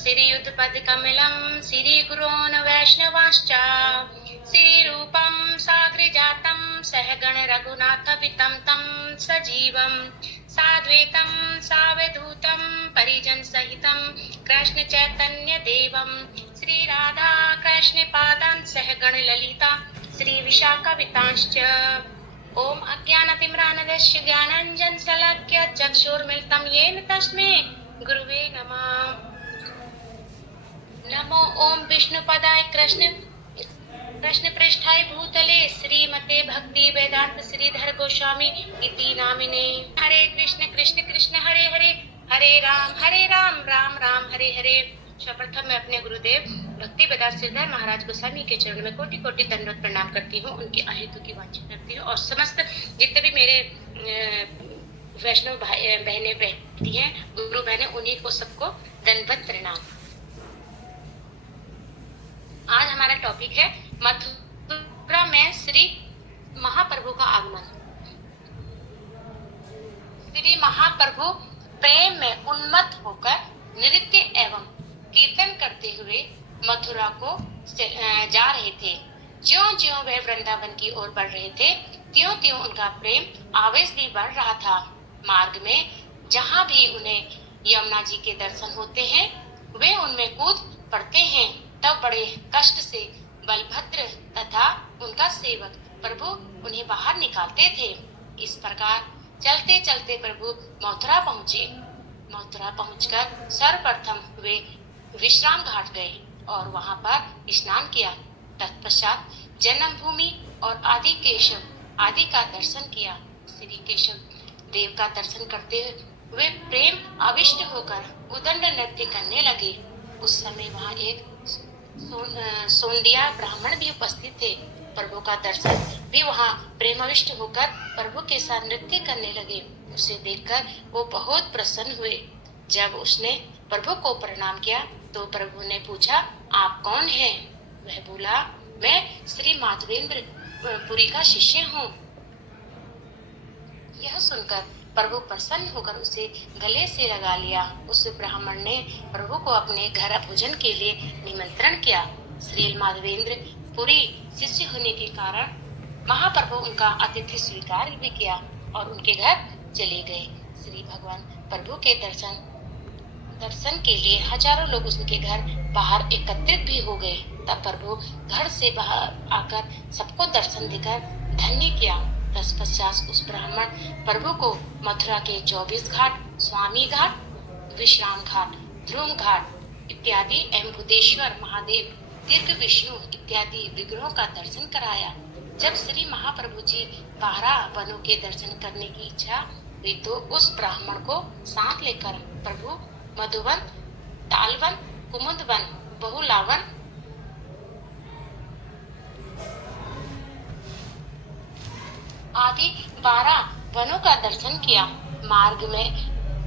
श्रीयुतपदकमलं श्रीगुरोन् वैष्णवाश्च श्रीरूपं साग्रजातं सहगण रघुनाथवितं तं सजीवं साद्वैतं सावधूतं परिजन सहितं कृष्ण चैतन्य देवं श्री राधा कृष्ण पादान् सहगण ललिता श्री विशाखावितांश्च ओम अज्ञानतिम्रान्धस्य ज्ञानाञ्जनशलाकया चक्षुर्मिलितं येन तस्मै गुरुवे नमः। नमो ओम विष्णुपदाय कृष्ण पृष्ठाय भूतले श्रीमते भक्ति वेदांत श्रीधर गोस्वामी इति नामिने। हरे कृष्ण कृष्ण कृष्ण हरे हरे हरे राम राम राम हरे हरे। सर्वप्रथम मैं अपने गुरुदेव भक्ति वेदांत श्रीधर महाराज गोस्वामी के चरणों में कोटि कोटि दंडवत प्रणाम करती हूँ, उनकी आयु की वांछा करती हूँ और समस्त जितने भी मेरे वैष्णव भाई बहनें बैठती हैं, गुरु बहनें, उन्हीं को सबको दंडवत प्रणाम। आज हमारा टॉपिक है मथुरा में श्री महाप्रभु का आगमन। श्री महाप्रभु प्रेम में उन्मत्त होकर नृत्य एवं कीर्तन करते हुए मथुरा को जा रहे थे। ज्यों-ज्यों वे वृंदावन की ओर बढ़ रहे थे, त्यों-त्यों उनका प्रेम आवेश भी बढ़ रहा था। मार्ग में जहाँ भी उन्हें यमुना जी के दर्शन होते हैं, वे उनमें कूद पड़ते हैं। तब बड़े कष्ट से बलभद्र तथा उनका सेवक प्रभु उन्हें बाहर निकालते थे। इस प्रकार चलते चलते प्रभु मथुरा पहुँचे। मथुरा पहुंचकर सर्वप्रथम वे विश्राम घाट गए और वहां पर स्नान किया। तत्पश्चात जन्मभूमि और आदि केशव आदि का दर्शन किया। श्री केशव देव का दर्शन करते हुए प्रेम आविष्ट होकर उदंड नृत्य करने लगे। उस समय वहां एक सोंदिया ब्राह्मण भी उपस्थित थे। प्रभु का दर्शन भी वहां प्रेमाविष्ट होकर प्रभु के साथ नृत्य करने लगे। उसे देखकर वो बहुत प्रसन्न हुए। जब उसने प्रभु को प्रणाम किया तो प्रभु ने पूछा, आप कौन हैं? वह बोला, मैं श्री माधवेंद्र पुरी का शिष्य हूँ। यह सुनकर प्रभु प्रसन्न होकर उसे गले से लगा लिया। उस ब्राह्मण ने प्रभु को अपने घर भोजन के लिए निमंत्रण किया। श्री माधवेंद्र पुरी शिष्य होने के कारण महाप्रभु उनका अतिथि स्वीकार भी किया और उनके घर चले गए। श्री भगवान प्रभु के दर्शन के लिए हजारों लोग उनके घर बाहर एकत्रित भी हो गए। तब प्रभु घर से बाहर आकर सबको दर्शन देकर धन्य किया। तत्पश्चात उस ब्राह्मण प्रभु को मथुरा के 24 घाट, स्वामी घाट, विश्राम घाट, ध्रुव घाट इत्यादि एवं भूतेश्वर महादेव, दीर्घ विष्णु इत्यादि विग्रहों का दर्शन कराया। जब श्री महाप्रभु जी 12 वनों के दर्शन करने की इच्छा हुई तो उस ब्राह्मण को साथ लेकर प्रभु मधुवन, तालवन, कुमुदवन, बहुलावन, आदि 12 वनों का दर्शन किया। मार्ग में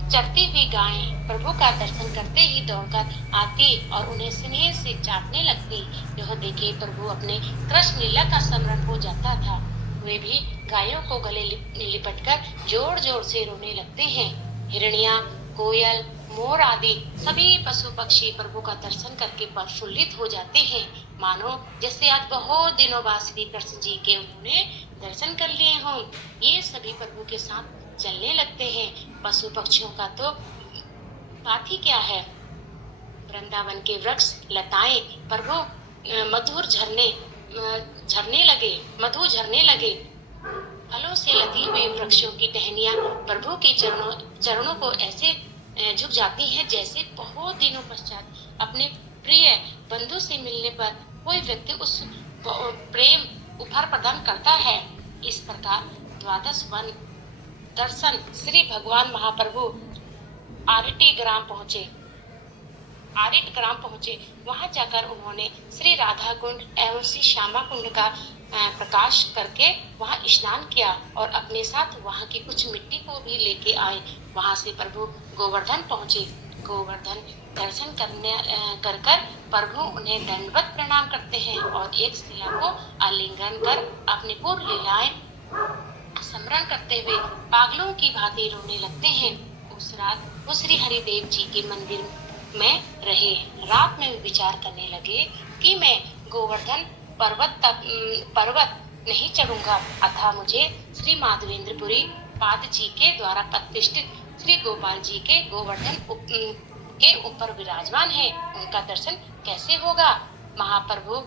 चरती हुई गायें प्रभु का दर्शन करते ही दौड़कर आती और उन्हें स्नेह से चाटने लगती। यह देखे प्रभु अपने कृष्ण लीला का स्मरण हो जाता था। वे भी गायों को गले लिपटकर जोर जोर से रोने लगते हैं। हिरनिया, कोयल, मोर आदि सभी पशु पक्षी प्रभु का दर्शन करके प्रफुल्लित हो जाते हैं, मानो जैसे आज बहुत दिनों बाद श्री कृष्ण जी के उन्होंने दर्शन कर लिए हों। ये सभी प्रभु के साथ चलने लगते हैं। पशु पक्षियों का तो बात ही क्या है। वृंदावन के वृक्ष लताएं प्रभु मधु झरने लगे। फलों से लदी हुई वृक्षों की टहनियां प्रभु के चरणों को ऐसे झुक जाती हैं जैसे बहुत दिनों पश्चात अपने प्रिय बंधु से मिलने पर कोई व्यक्ति उस प्रेम उपहार प्रदान करता है। इस प्रकार 12 वन दर्शन श्री भगवान महाप्रभु आरिट ग्राम पहुँचे। वहां जाकर उन्होंने श्री राधा कुंड एवं श्री श्यामा कुंड का प्रकाश करके वहां स्नान किया और अपने साथ वहां की कुछ मिट्टी को भी लेके आए। वहां से प्रभु गोवर्धन पहुँचे। गोवर्धन दर्शन कर प्रभु उन्हें दंडवत प्रणाम करते हैं और एक शिला को आलिंगन कर अपनी पूर्व लीलाएं स्मरण करते हुए पागलों की भांति रोने लगते हैं। उस रात वो श्री हरिदेव जी के मंदिर में रहे। रात में वे विचार करने लगे कि मैं गोवर्धन पर्वत नहीं चढ़ूंगा, अतः मुझे श्री माधवेंद्रपुरी पाद जी के द्वारा प्रतिष्ठित श्री गोपाल जी के गोवर्धन के ऊपर विराजमान है, उनका दर्शन कैसे होगा। महाप्रभु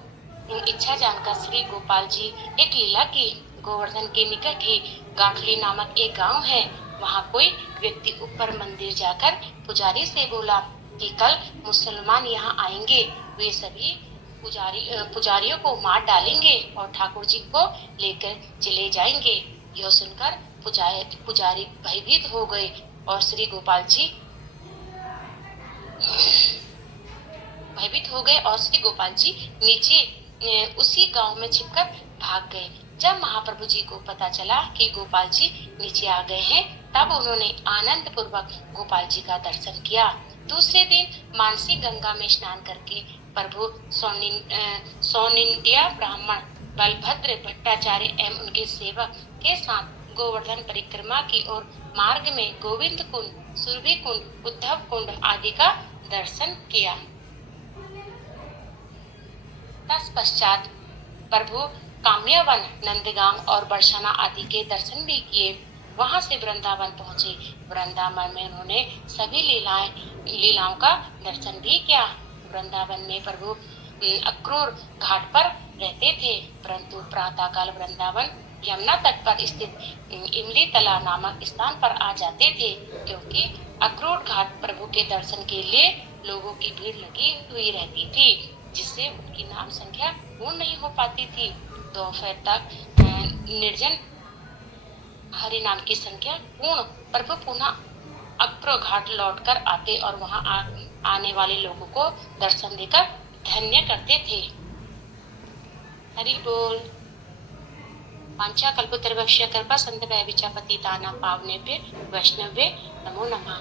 इच्छा जानकर श्री गोपाल जी एक लीला की। गोवर्धन के निकट ही गांठली नामक एक गांव है, वहां कोई व्यक्ति ऊपर मंदिर जाकर पुजारी से बोला कि कल मुसलमान यहाँ आएंगे, वे सभी पुजारियों को मार डालेंगे और ठाकुर जी को लेकर चले जाएंगे। यह सुनकर पुजारी भयभीत हो गए और श्री गोपाल जी नीचे उसी गांव में छिपकर भाग गए। जब महाप्रभु जी को पता चला कि गोपाल जी नीचे आ गए हैं, तब उन्होंने आनंद पूर्वक गोपाल जी का दर्शन किया। दूसरे दिन मानसी गंगा में स्नान करके प्रभु सोनिंदिया ब्राह्मण बलभद्र भट्टाचार्य एवं उनके सेवक के साथ गोवर्धन परिक्रमा की और मार्ग में गोविंद कुंड, सुरभि कुंड, उद्धव कुंड आदि का दर्शन किया। तत्पश्चात प्रभु काम्यवन, नंदगांव और बरसाना आदि के दर्शन भी किए। वहां से वृंदावन पहुंचे। वृंदावन में उन्होंने सभी लीलाओं का दर्शन भी किया। वृंदावन में प्रभु अक्रूर घाट पर रहते थे, परंतु प्रातः काल वृंदावन यमुना तट पर स्थित इमली तला नामक स्थान पर आ जाते थे, क्योंकि अक्रूर घाट प्रभु के दर्शन के लिए लोगों की भीड़ लगी हुई रहती थी, जिससे उनकी नाम संख्या पूर्ण नहीं हो पाती थी। दोपहर तक निर्जन हरि नाम की संख्या पूर्ण प्रभु पुनः अक्रूर घाट लौटकर आते और वहां आने वाले लोगों को दर्शन देकर धन्य करते थे। हरि बोल। वांछा कल्पतरुभ्यश्च कृपा सिन्धुभ्यश्च पतितानां पावनेभ्यो वैष्णवेभ्यो नमो नमः।